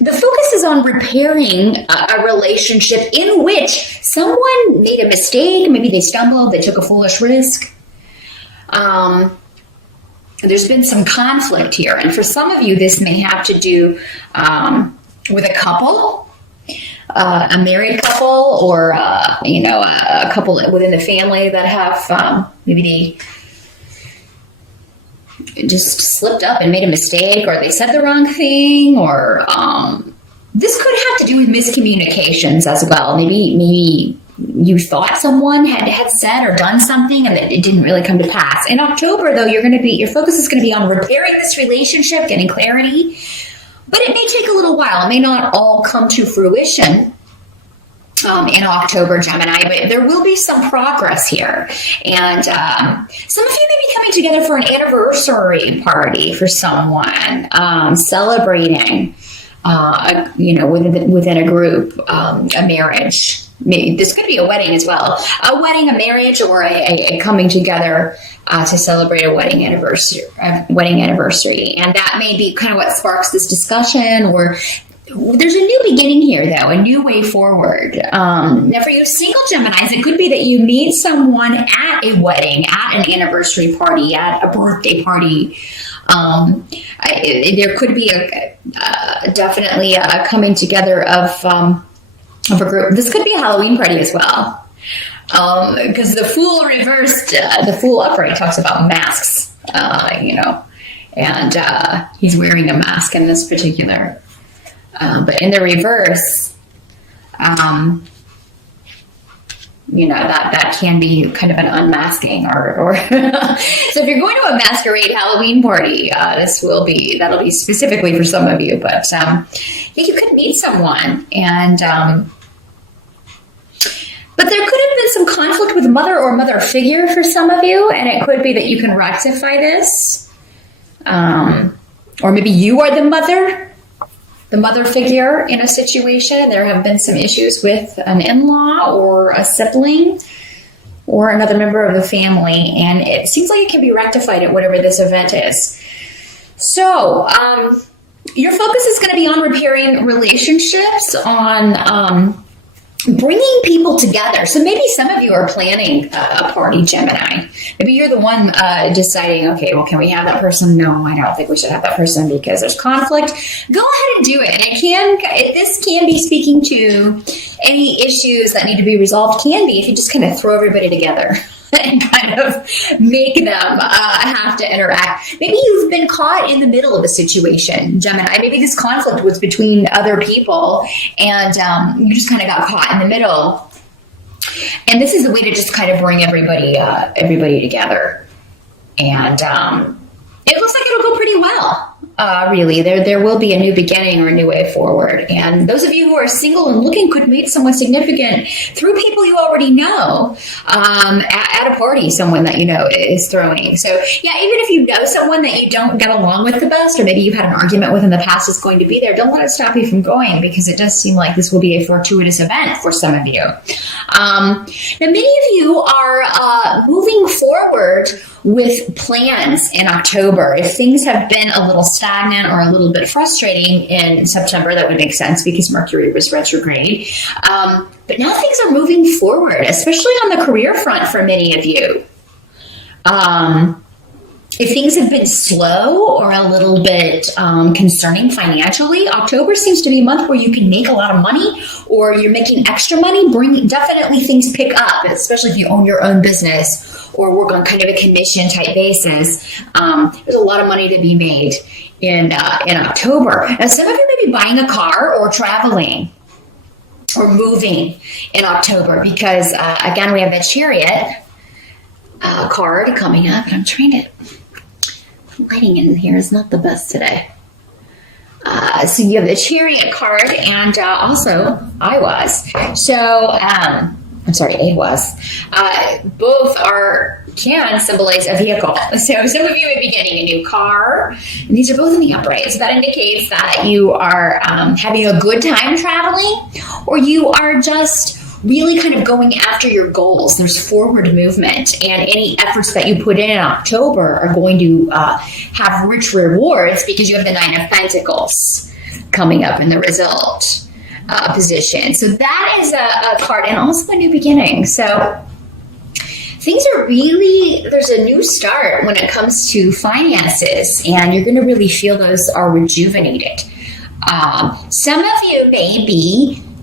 the focus is on repairing a relationship in which someone made a mistake. Maybe they stumbled, they took a foolish risk. There's been some conflict here. And for some of you, this may have to do with a couple, a married couple, or, a couple within the family that have maybe they just slipped up and made a mistake, or they said the wrong thing, or this could have to do with miscommunications as well. Maybe you thought someone had said or done something and that it didn't really come to pass. In October, though, your focus is going to be on repairing this relationship, getting clarity, but it may take a little while. It may not all come to fruition in October, Gemini, but there will be some progress here. And some of you may be coming together for an anniversary party for someone, celebrating, within a group, a marriage. Maybe this could be a wedding as well. A wedding, a marriage, or a coming together to celebrate a wedding anniversary. And that may be kind of what sparks this discussion, or there's a new beginning here, though, a new way forward. Now, for you single Geminis, it could be that you meet someone at a wedding, at an anniversary party, at a birthday party. There could be definitely a coming together of a group. This could be a Halloween party as well, because the Fool reversed, the Fool upright talks about masks, and he's wearing a mask in this particular. But in the reverse, that can be kind of an unmasking, or so if you're going to a masquerade Halloween party, that'll be specifically for some of you. But you could meet someone, and but there could have been some conflict with mother or mother figure for some of you, and it could be that you can rectify this, or maybe you are the mother figure in a situation. There have been some issues with an in-law or a sibling or another member of the family, and it seems like it can be rectified at whatever this event is. So your focus is going to be on repairing relationships, on bringing people together. So maybe some of you are planning a party, Gemini. Maybe you're the one deciding, okay, well, can we have that person? No, I don't think we should have that person because there's conflict. Go ahead and do it. And this can be speaking to any issues that need to be resolved. Can be if you just kind of throw everybody together and kind of make them have to interact. Maybe you've been caught in the middle of a situation, Gemini. Maybe this conflict was between other people, and you just kind of got caught in the middle. And this is a way to just kind of bring everybody together. And it looks like it'll go pretty well. Really, there will be a new beginning or a new way forward. And those of you who are single and looking could meet someone significant through people you already know at a party, someone that you know is throwing. So yeah, even if you know someone that you don't get along with the best, or maybe you've had an argument with in the past is going to be there, don't let it stop you from going, because it does seem like this will be a fortuitous event for some of you. Now, many of you are moving forward with plans in October. If things have been a little stagnant or a little bit frustrating in September, that would make sense because Mercury was retrograde. But now things are moving forward, especially on the career front for many of you. If things have been slow or a little bit concerning financially, October seems to be a month where you can make a lot of money, or you're making extra money. Definitely things pick up, especially if you own your own business or work on kind of a commission type basis. There's a lot of money to be made in October. Now, some of you may be buying a car or traveling or moving in October because, again, we have the Chariot card coming up, and I'm trying to... lighting in here is not the best today. So you have the Chariot card, and also I was. So, I'm sorry, A was. Both can symbolize a vehicle. So some of you may be getting a new car, and these are both in the upright. So that indicates that you are having a good time traveling, or you are just really kind of going after your goals. There's forward movement, and any efforts that you put in October are going to have rich rewards because you have the Nine of Pentacles. coming up in the result position. So that is a card, and also a new beginning. So things are really, there's a new start when it comes to finances, and you're going to really feel those are rejuvenated. Some of you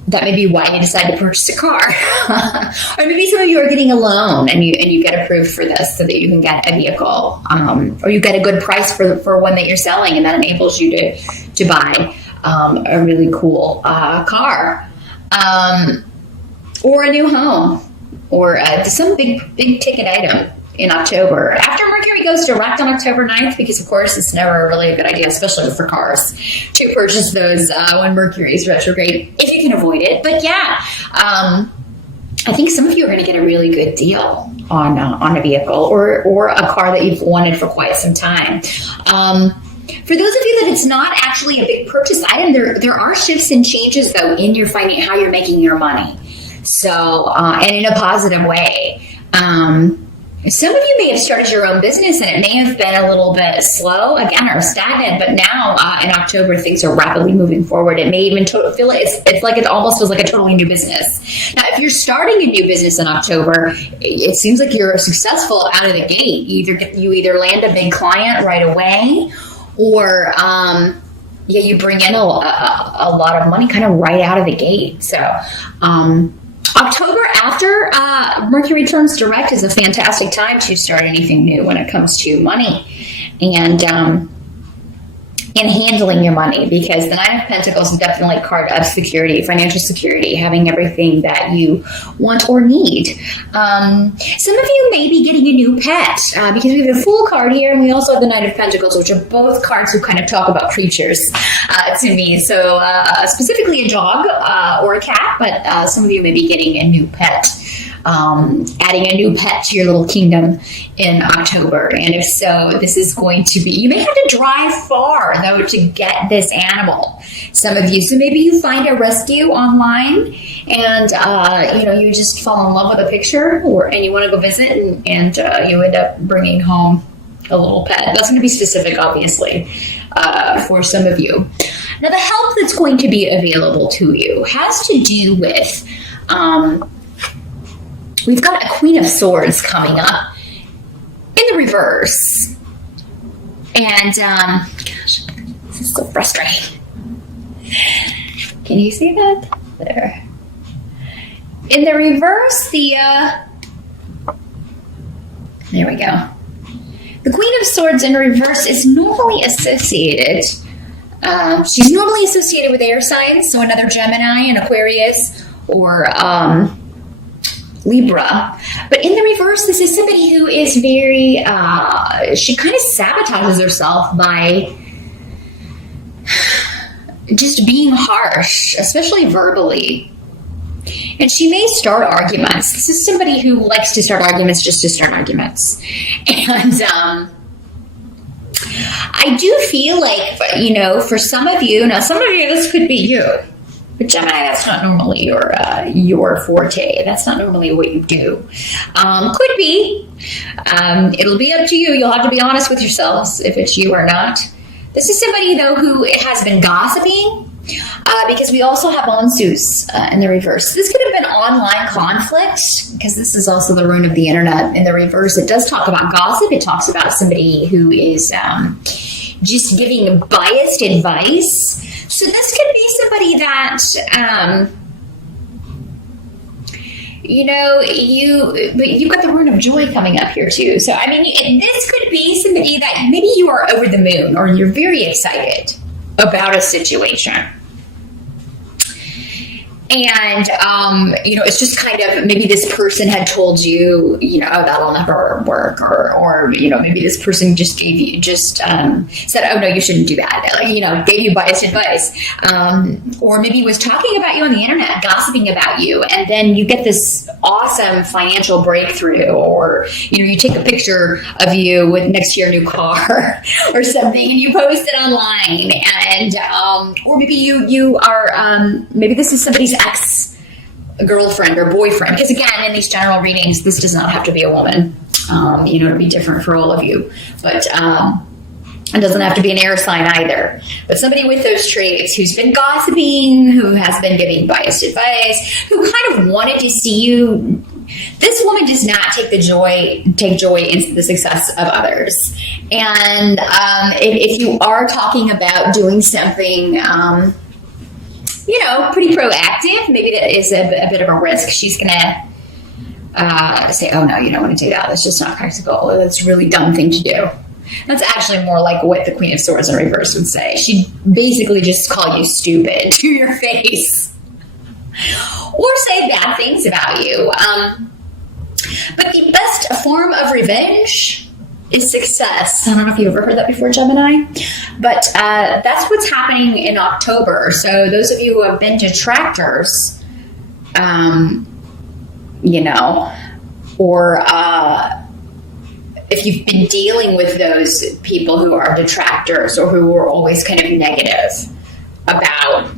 that may be why you decide to purchase a car. Or maybe some of you are getting a loan and you get approved for this so that you can get a vehicle. Or you get a good price for one that you're selling, and that enables you to buy a really cool car. Or a new home. Or some big ticket item in October. After Mercury goes direct on October 9th, because of course it's never really a good idea, especially for cars, to purchase those when Mercury is retrograde, if you can avoid it. But yeah, I think some of you are going to get a really good deal on a vehicle or a car that you've wanted for quite some time. For those of you that it's not actually a big purchase item, there are shifts and changes though in your finance, how you're making your money. So, and in a positive way. Some of you may have started your own business and it may have been a little bit slow, again, or stagnant, but now in October, things are rapidly moving forward. It may even feel it's like it almost feels like a totally new business. Now, if you're starting a new business in October, it seems like you're successful out of the gate. You either land a big client right away, or you bring in a lot of money kind of right out of the gate. So, October after Mercury turns direct is a fantastic time to start anything new when it comes to money and handling your money, because the Nine of Pentacles is definitely a card of security, financial security, having everything that you want or need. Some of you may be getting a new pet because we have the Fool card here, and we also have the Knight of Pentacles, which are both cards who kind of talk about creatures to me. So specifically a dog or a cat, but some of you may be getting a new pet. Adding a new pet to your little kingdom in October. And if so, this is going to be, you may have to drive far though to get this animal. Some of you, so maybe you find a rescue online and, you just fall in love with a picture and you want to go visit and you end up bringing home a little pet. That's going to be specific, obviously, for some of you. Now, the help that's going to be available to you has to do with, we've got a Queen of Swords coming up in the reverse. And, gosh, this is so frustrating. Can you see that? There. In the reverse, there we go. The Queen of Swords in reverse is normally associated, she's normally associated with air signs, so another Gemini, an Aquarius, or, Libra. But in the reverse, this is somebody who is very, she kind of sabotages herself by just being harsh, especially verbally. And she may start arguments. This is somebody who likes to start arguments just to start arguments. And I do feel like, for some of you, this could be you. But Gemini, that's not normally your forte. That's not normally what you do. Could be. It'll be up to you. You'll have to be honest with yourselves if it's you or not. This is somebody, though, who has been gossiping, because we also have Onsus in the reverse. This could have been online conflict, because this is also the rune of the internet in the reverse. It does talk about gossip. It talks about somebody who is just giving biased advice. So this could be somebody that, you've got the rune of joy coming up here too. So, this could be somebody that maybe you are over the moon or you're very excited about a situation. And, it's just kind of, maybe this person had told you, that'll never work. Or maybe this person just gave you, said, oh no, you shouldn't do that. Gave you biased advice. Or maybe was talking about you on the internet, gossiping about you. And then you get this awesome financial breakthrough. Or, you take a picture of you next to your new car or something and you post it online. And, or maybe you are, maybe this is somebody's ex-girlfriend or boyfriend, because again, in these general readings, this does not have to be a woman, it'll be different for all of you, but It doesn't have to be an air sign either. But somebody with those traits who's been gossiping, who has been giving biased advice, who kind of wanted to see you. This woman does not take joy in the success of others. And if you are talking about doing something, pretty proactive, maybe that is a bit of a risk. She's going to say, oh, no, you don't want to do that. That's just not practical. That's a really dumb thing to do. That's actually more like what the Queen of Swords in reverse would say. She'd basically just call you stupid to your face. Or say bad things about you. But the best form of revenge is success. I don't know if you've ever heard that before, Gemini. But that's what's happening in October. So those of you who have been detractors, or if you've been dealing with those people who are detractors or who are always kind of negative about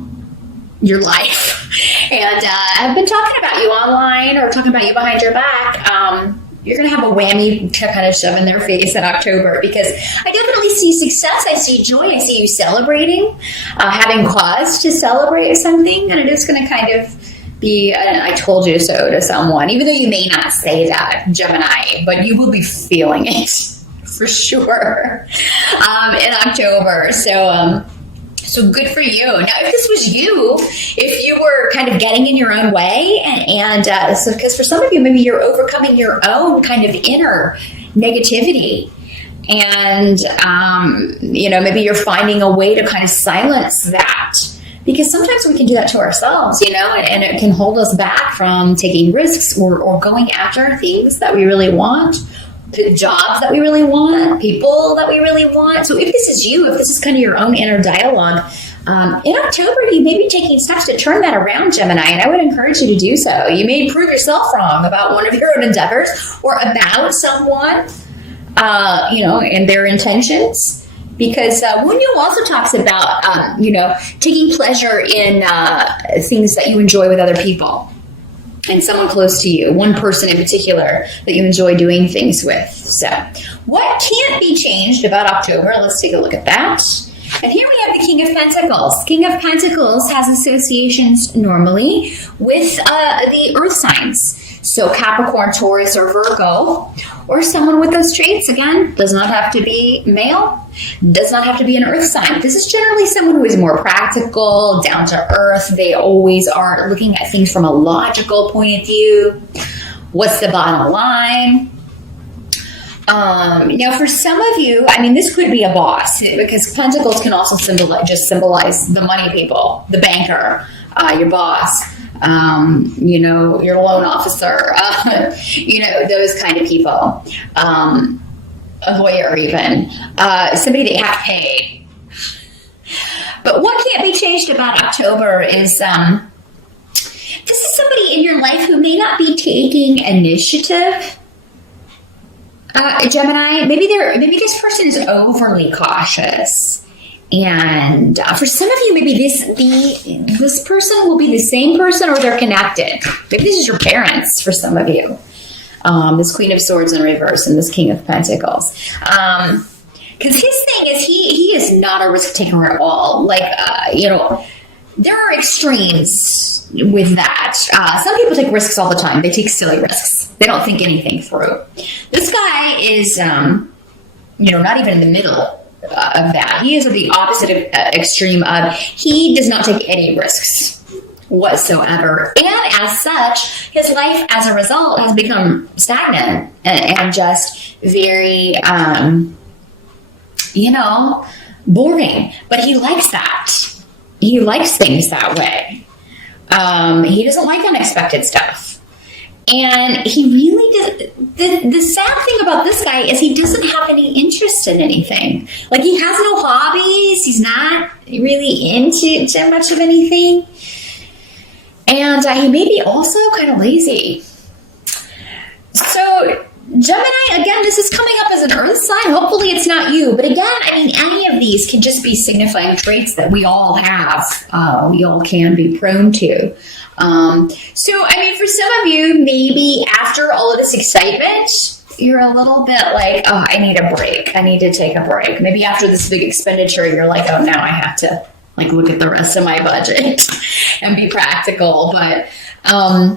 your life and have been talking about you online or talking about you behind your back, you're going to have a whammy to kind of shove in their face in October, because I definitely see success. I see joy. I see you celebrating, having cause to celebrate something, and it is going to kind of be an I told you so to someone, even though you may not say that, Gemini, but you will be feeling it for sure in October. So good for you. Now, if this was you, if you were kind of getting in your own way, and so because for some of you, maybe you're overcoming your own kind of inner negativity, and maybe you're finding a way to kind of silence that. Because sometimes we can do that to ourselves, and it can hold us back from taking risks or going after things that we really want, jobs that we really want, people that we really want. So if this is you, if this is kind of your own inner dialogue, in October, you may be taking steps to turn that around, Gemini, and I would encourage you to do so. You may prove yourself wrong about one of your own endeavors or about someone, and their intentions. Because Wunyu also talks about, taking pleasure in things that you enjoy with other people and someone close to you, one person in particular that you enjoy doing things with. So what can't be changed about October? Let's take a look at that. And here we have the King of Pentacles. King of Pentacles has associations normally with the earth signs. So Capricorn, Taurus, or Virgo, or someone with those traits, again, does not have to be male, does not have to be an earth sign. This is generally someone who is more practical, down to earth. They always are looking at things from a logical point of view. What's the bottom line? Now, for some of you, this could be a boss, because Pentacles can also symbolize the money people, the banker, your boss. Your loan officer, those kind of people, a lawyer even, somebody that you have to pay. But what can't be changed about October is, this is somebody in your life who may not be taking initiative. Gemini, maybe this person is overly cautious. And for some of you, maybe this person will be the same person, or they're connected. Maybe this is your parents for some of you. This Queen of Swords in reverse and this King of Pentacles. Because his thing is he is not a risk taker at all. There are extremes with that. Some people take risks all the time. They take silly risks. They don't think anything through. This guy is, not even in the middle of that. He is at the opposite extreme of, he does not take any risks whatsoever, and as such, his life as a result has become stagnant and just very boring. But he likes that. He likes things that way. He doesn't like unexpected stuff. And he really does. The sad thing about this guy is he doesn't have any interest in anything. Like, he has no hobbies. He's not really into too much of anything. And he may be also kind of lazy. So, Gemini, again, this is coming up as an earth sign. Hopefully it's not you. But again, any of these can just be signifying traits that we all have. We all can be prone to. For some of you, maybe after all of this excitement, you're a little bit like, oh, I need a break. I need to take a break. Maybe after this big expenditure, you're like, oh, now I have to like look at the rest of my budget and be practical. But I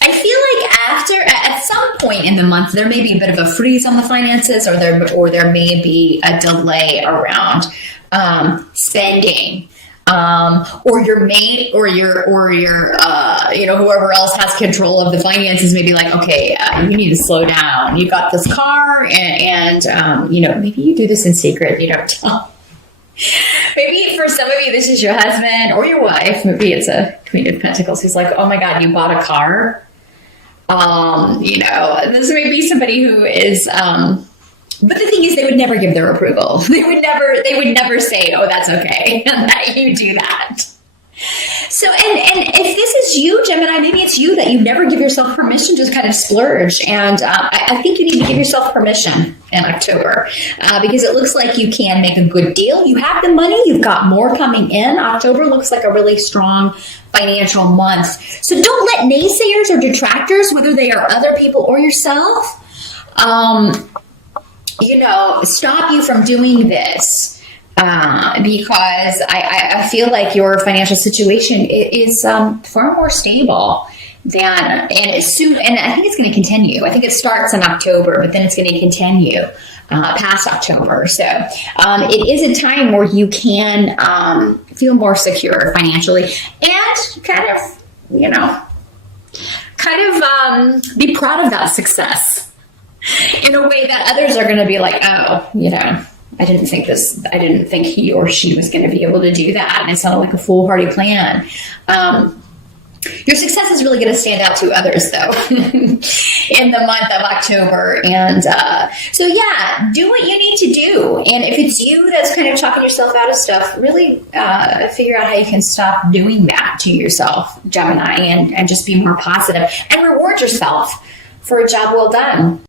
feel like at some point in the month, there may be a bit of a freeze on the finances, or there may be a delay around spending. Or your mate, or your whoever else has control of the finances may be like, okay, you need to slow down. You got this car, and maybe you do this in secret. You don't tell. Maybe for some of you, this is your husband or your wife. Maybe it's a Queen of Pentacles who's like, oh my God, you bought a car. This may be somebody who is, but the thing is, they would never give their approval. They would never say, oh, that's okay that you do that. So, and if this is you, Gemini, maybe it's you that you never give yourself permission to kind of splurge. And I think you need to give yourself permission in October because it looks like you can make a good deal. You have the money. You've got more coming in. October looks like a really strong financial month. So don't let naysayers or detractors, whether they are other people or yourself, stop you from doing this. Because I feel like your financial situation is far more stable and it's soon, and I think it's going to continue. I think it starts in October, but then it's going to continue past October. So it is a time where you can feel more secure financially and kind of be proud of that success in a way that others are going to be like, oh, I didn't think he or she was going to be able to do that. And it sounded like a foolhardy plan. Your success is really going to stand out to others, though, in the month of October. And so, yeah, do what you need to do. And if it's you that's kind of talking yourself out of stuff, really figure out how you can stop doing that to yourself, Gemini, and just be more positive and reward yourself for a job well done.